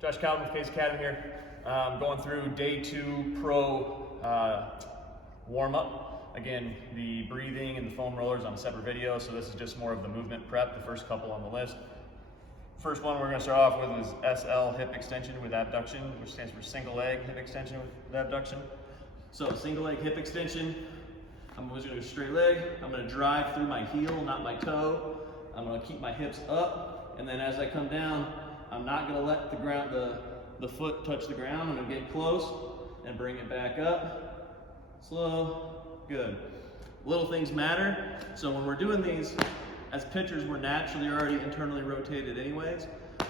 Josh Calvin with Case Academy here. Going through day 2 pro warm-up. Again, the breathing and the foam rollers on a separate video, so this is just more of the movement prep, the first couple on the list. First one we're going to start off with is SL hip extension with abduction, which stands for single leg hip extension with abduction. So single leg hip extension, I'm always going to do straight leg. I'm going to drive through my heel, not my toe. I'm going to keep my hips up, and then as I come down, I'm not going to let the ground, the foot touch the ground. I'm going to get close and bring it back up. Slow, good. Little things matter. So when we're doing these, as pitchers, we're naturally already internally rotated anyways.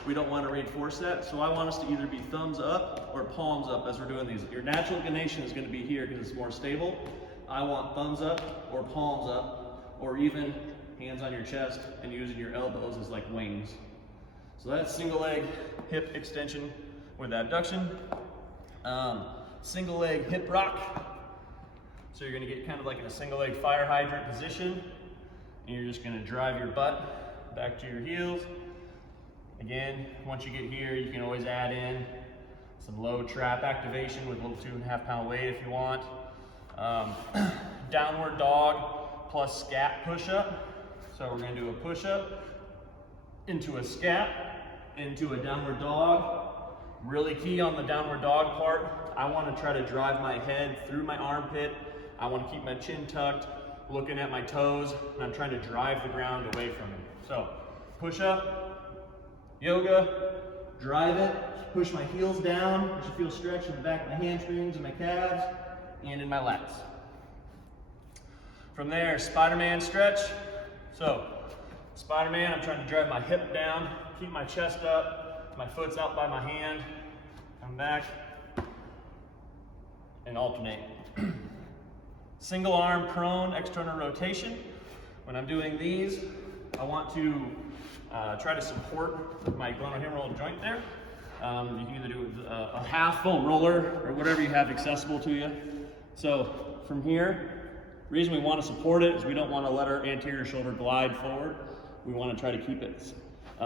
We don't want to reinforce that. So I want us to either be thumbs up or palms up as we're doing these. Your natural inclination is going to be here because it's more stable. I want thumbs up or palms up, or even hands on your chest and using your elbows as like wings. So that's single leg hip extension with abduction. Single leg hip rock. So you're going to get kind of like in a single leg fire hydrant position, and you're just going to drive your butt back to your heels. Again, once you get here, you can always add in some low trap activation with a little 2.5 pound weight if you want. Downward dog plus scat push-up. So we're going to do a push-up into a scat, into a downward dog. Really key on the downward dog part, I want to try to drive my head through my armpit. I want to keep my chin tucked, looking at my toes, and I'm trying to drive the ground away from me. So push up, yoga, drive it, push my heels down. I should feel stretch in the back of my hamstrings and my calves and in my lats. From there, Spider-Man stretch. So Spider-Man, I'm trying to drive my hip down, keep my chest up, my foot's out by my hand, come back, and alternate. Single arm prone external rotation. When I'm doing these, I want to try to support my glenohumeral joint there. You can either do a half foam roller or whatever you have accessible to you. So from here, the reason we want to support it is we don't want to let our anterior shoulder glide forward. We want to try to keep it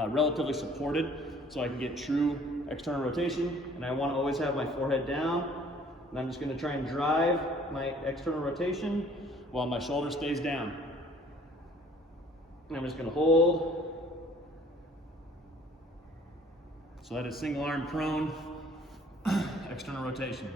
relatively supported so I can get true external rotation. And I want to always have my forehead down. And I'm just going to try and drive my external rotation while my shoulder stays down. And I'm just going to hold. So that is single arm prone external rotation.